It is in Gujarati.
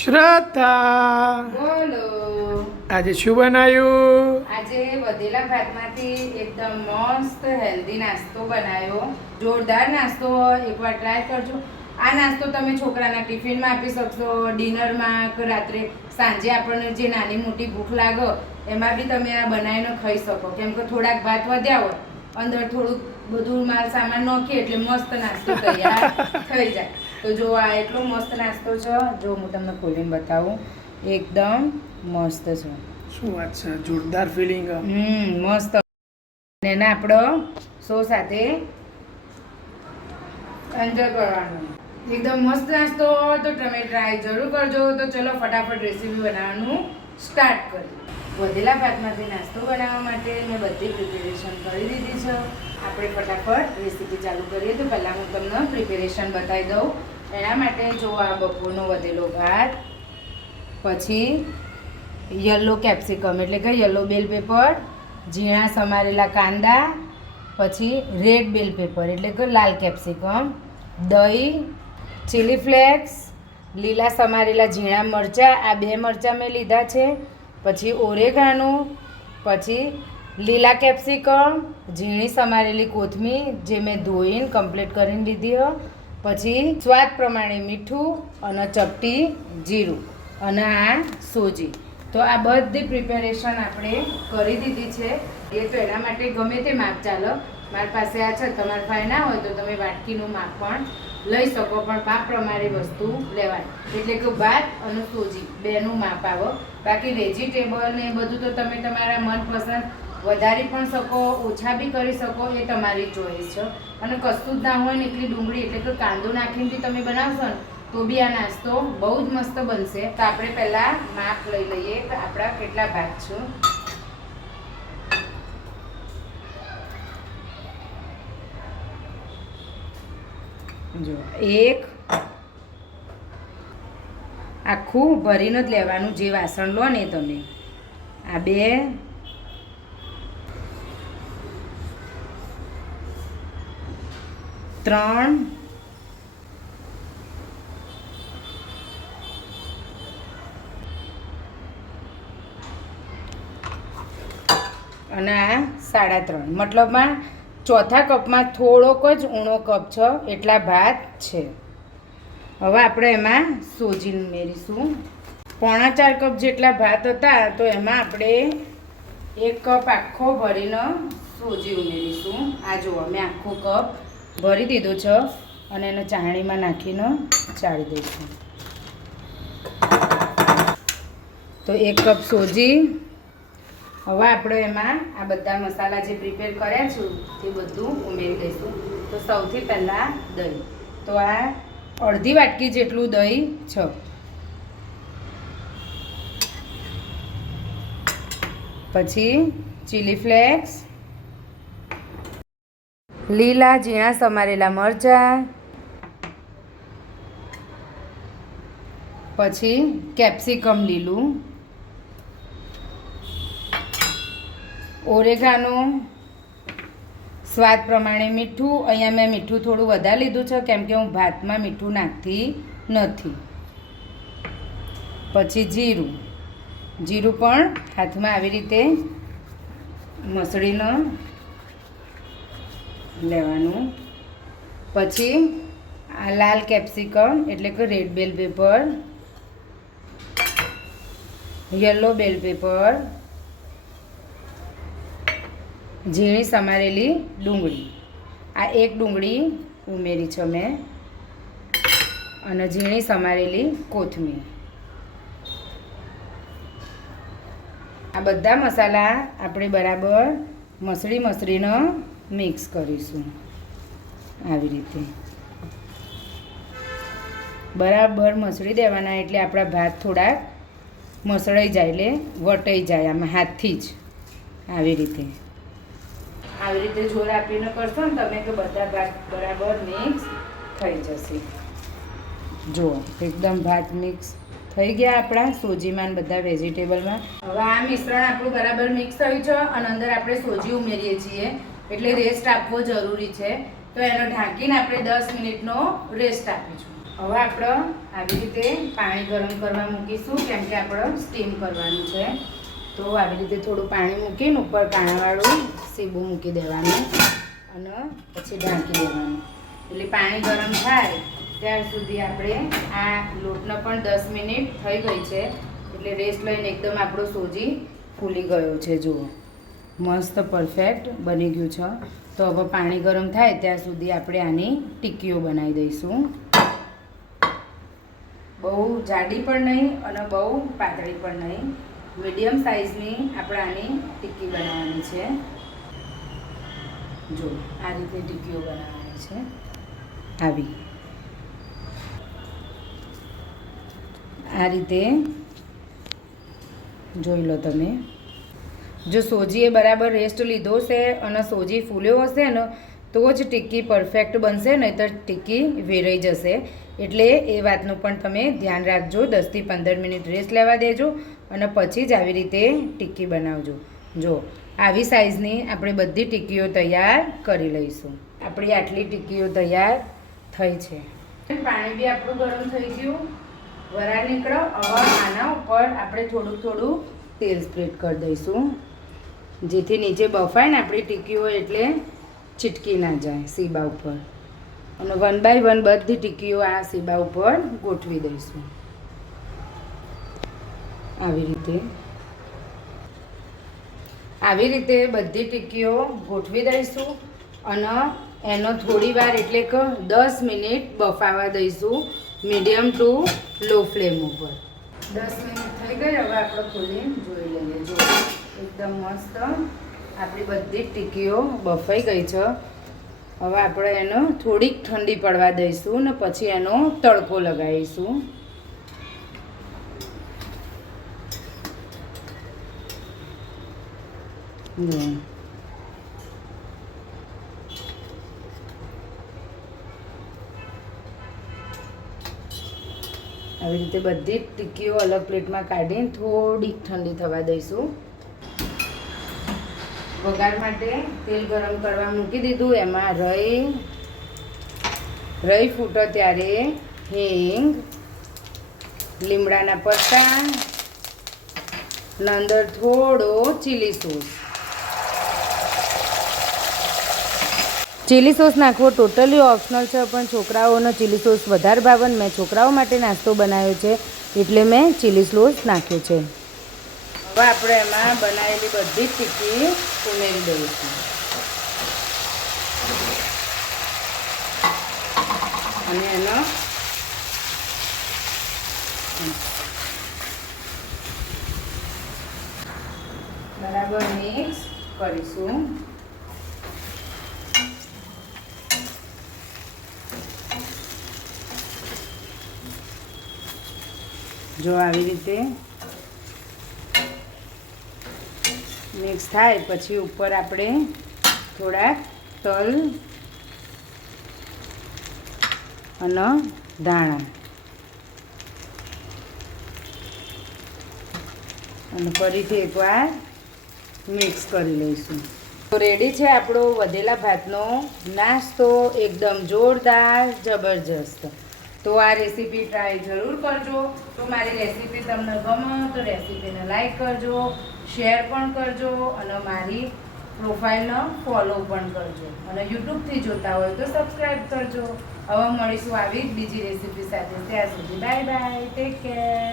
શ્રદ્ધા, બોલો. આજે શું બનાવ્યું? આજે વધેલા ભાતમાંથી એકદમ મસ્ત હેલ્ધી નાસ્તો બનાવ્યો. જોરદાર નાસ્તો, એકવાર ટ્રાય કરજો. આ નાસ્તો તમે છોકરાના ટિફિનમાં આપી શકશો, ડિનરમાં કે રાત્રે સાંજે આપણને જે નાની મોટી ભૂખ લાગે એમાં બી તમે આ બનાવીને ખાઈ શકો. કેમ કે થોડાક ભાત વધ્યા હોય, અંદર થોડુંક બધું માલ સામાન નાખીએ એટલે મસ્ત નાસ્તો તૈયાર થઈ જાય. તો જો આ એટલો મસ્ત નાસ્તો છે, જો હું તમને ખોલીને બતાવું, એકદમ મસ્ત છે. શું વાત છે, જોરદાર ફિલિંગ. મસ્ત. અને એને આપણો સો સાથે એન્જોય કરવાનો. એકદમ મસ્ત નાસ્તો. તો તમે ટ્રાય જરૂર કરજો. તો ચલો ફટાફટ રેસીપી બનાવવાનું સ્ટાર્ટ કરીએ. વધેલા ભાતમાંથી નાસ્તો બનાવવા માટે મેં બધી પ્રિપેરેશન કરી દીધી છે. આપણે ફટાફટ રેસીપી ચાલુ કરીએ. તો પહેલાં હું તમને પ્રિપેરેશન બતાવી દઉં. એના માટે જો આ બપોરનો વધેલો ભાત, પછી યલો કેપ્સિકમ એટલે કે યલો બેલ પેપર, ઝીણા સમારેલા કાંદા, પછી રેડ બેલ પેપર એટલે કે લાલ કેપ્સિકમ, દહીં, ચીલી ફ્લેક્સ, લીલા સમારેલા ઝીણા મરચાં, આ 2 મરચાં મેં લીધા છે, પછી ઓરેગાનો, પછી લીલા કેપ્સિકમ, ઝીણી સમારેલી કોથમીર જે મેં ધોઈને કમ્પ્લીટ કરીને લીધી, પછી સ્વાદ પ્રમાણે મીઠું અને ચપટી જીરું અને આ સોજી. તો આ બધી પ્રિપેરેશન આપણે કરી દીધી છે. એ તો એના માટે ગમે તે માપ ચાલો. મારી પાસે આ છે, તમારા પાસે ના હોય તો તમે વાટકીનું માપ પણ લઈ શકો, પણ માપ પ્રમાણે વસ્તુ લેવાની. એટલે કે ભાત અને સોજી બેનું માપ આવો. બાકી વેજીટેબલ ને એ બધું તો તમે તમારા મનપસંદ વધારી પણ શકો, ઓછા બી કરી શકો, એ તમારી ચોઈસ છે. અને કશું જ ના હોય ને એટલી ડુંગળી એટલે કે કાંદો નાખીને બી તમે બનાવશો ને તો બી આ નાસ્તો બહુ જ મસ્ત બનશે. તો આપણે પહેલાં માપ લઈ લઈએ કે આપણા કેટલા ભાત છે. જો 1 આખું ભરીને જ લેવાનું, જે વાસણ લો ને તમે. આ 2, ત્રણ, 3 અને આ 3.5. મતલબમાં ચોથા કપમાં થોડોક જ ઊણો કપ છે એટલા ભાત છે. હવે આપણે એમાં સોજી ઉમેરીશું. 3.25 કપ જેટલા ભાત હતા તો એમાં આપણે 1 કપ આખો ભરીને સોજી ઉમેરીશું. આ જુઓ, મેં આખો કપ ભરી દીધો છે અને એને ચાળણીમાં નાખીને ચાળી દઈશું. તો 1 કપ સોજી. હવે આપણે એમાં આ બધા મસાલા જે પ્રિપેર કર્યા છું તે બધું ઉમેરી દઈશું. તો સૌથી પહેલાં દહીં. તો આ અડધી વાટકી જેટલું દહીં છે. પછી ચીલી ફ્લેક્સ, લીલા ઝીણા સમારેલા મરચાં, પછી કેપ્સિકમ લીલું, ઓરેગાનો, સ્વાદ પ્રમાણે મીઠું. અહીંયા મેં મીઠું થોડું વધારે લીધું છે કેમ કે હું ભાતમાં મીઠું નાખતી નથી. પછી જીરું. જીરું પણ હાથમાં આવી રીતે મસળીને લેવાનું. પછી આ લાલ કેપ્સિકમ એટલે કે રેડ બેલ પેપર, યલો બેલ પેપર, ઝીણી સમારેલી ડુંગળી. આ 1 ડુંગળી ઉમેરી છે મેં, અને ઝીણી સમારેલી કોથમીર. આ બધા મસાલા આપણે બરાબર મસળીને મિક્સ કરીશું. આવી રીતે બરાબર મસળી દેવાના, એટલે આપણા ભાત થોડાક મસળાઈ જાય, એટલે વટાઈ જાય આમાં હાથથી જ. આવી રીતે જોર આપીને કરશો ને તમે કે બધા ભાત બરાબર મિક્સ થઈ જશે. જુઓ, એકદમ ભાત મિક્સ થઈ ગયા આપણા સોજીમાં બધા વેજીટેબલમાં. હવે આ મિશ્રણ આપણું બરાબર મિક્સ થયું છે અને અંદર આપણે સોજી ઉમેરીએ છીએ એટલે રેસ્ટ આપવો જરૂરી છે. તો એનો ઢાંકીને આપણે 10 મિનિટનો રેસ્ટ આપીશું. હવે આપણે આવી રીતે પાણી ગરમ કરવા મૂકીશું, કેમ કે આપણે સ્ટીમ કરવાનું છે. તો આવી રીતે થોડું પાણી મૂકીને ઉપર કાણાવાળું સીબું મૂકી દેવાનું અને પછી ઢાંકી દેવાનું. એટલે પાણી ગરમ થાય ત્યાર સુધી આપણે આ લોટને પણ 10 મિનિટ થઈ ગઈ છે, એટલે રેસ્ટ લઈને એકદમ આપણો સોજી ફૂલી ગયો છે. જુઓ મસ્ત પરફેક્ટ બની ગયું છે. તો હવે પાણી ગરમ થાય ત્યાં સુધી આપણે આની ટિક્કીઓ બનાવી દઈશું. બહુ જાડી પણ નહીં અને બહુ પાતળી પણ નહીં, મીડિયમ સાઇઝની આપણે આની ટિક્કી બનાવવાની છે. જો આ રીતે ટિક્કીઓ બનાવવાની છે. આવી આ રીતે જોઈ લો તમે. જો સોજીએ બરાબર રેસ્ટ લીધો છે અને સોજી ફૂલ્યો હશે ને તો જ ટિક્કી પરફેક્ટ બનશે, નહીં તો ટિક્કી વેરાઈ જશે. એટલે એ વાતનું પણ તમે ધ્યાન રાખજો. 10 થી 15 મિનિટ રેસ્ટ લેવા દેજો અને પછી જ આવી રીતે ટિક્કી બનાવજો. જો આવી સાઇઝની આપણે બધી ટિક્કીઓ તૈયાર કરી લઈશું. આપણી આટલી ટિક્કીઓ તૈયાર થઈ છે. પાણી બી આપણું ગરમ થઈ ગયું, વરાળ નીકળો. હવે આના ઉપર આપણે થોડું થોડું તેલ સ્પ્રેડ કરી દઈશું, જેથી નીચે બફાય ને આપણી ટિક્કીઓ એટલે ચીટકી ના જાય સીબા ઉપર. અને 1 બાય 1 બધી ટિક્કીઓ આ સીબા ઉપર ગોઠવી દઈશું. આવી રીતે બધી ટિક્કીઓ ગોઠવી દઈશું અને એનો થોડી વાર એટલે કે 10 મિનિટ બફાવા દઈશું, મીડિયમ ટુ લો ફ્લેમ ઉપર. 10 મિનિટ થઈ ગઈ. હવે આપણે ખોલીને જોઈ લઈએ. જો એકદમ મસ્ત આપણી બધી જ ટિક્કીઓ બફાઈ ગઈ છે. હવે આપણે એને થોડીક ઠંડી પડવા દઈશું ને પછી એનો તડકો લગાવીશું. આવી રીતે બધી ટિક્કીઓ અલગ પ્લેટમાં કાઢીને થોડીક ઠંડી થવા દઈશું. વઘાર માટે તેલ ગરમ કરવા મૂકી દીધું. એમાં રઈ ફૂટો ત્યારે હિંગ, લીમડાના પત્તા અને અંદર થોડો ચીલી સોસ. ચીલી સોસ નાખવો ટોટલી ઓપ્શનલ છે, પણ છોકરાઓનો ચીલી સોસ વધારે ભાવે. મેં છોકરાઓ માટે નાસ્તો બનાવ્યો છે એટલે મેં ચીલી સોસ નાખ્યો છે. હવે આપણે એમાં બનાવેલી બધી જ ટિક્કી ઉમેરી દઈશું અને એનો બરાબર મિક્સ કરીશું. જો આવી રીતે મિક્સ થાય પછી ઉપર આપણે થોડાક તલ અને ધાણા અને ફરીથી એકવાર મિક્સ કરી લઈશું. તો રેડી છે આપણો વધેલા ભાતનો નાસ્તો, એકદમ જોરદાર જબરજસ્ત. તો આ રેસીપી ટ્રાય જરૂર કરજો. તો મારી રેસીપી તમને ગમે તો રેસીપીને લાઈક કરજો, શેર પણ કરજો અને મારી પ્રોફાઇલને ફોલો પણ કરજો. અને યુટ્યુબથી જોતા હોય તો સબસ્ક્રાઈબ કરજો. હવે મળીશું આવી જ બીજી રેસીપી સાથે. ત્યાં સુધી બાય બાય, ટેક કેર.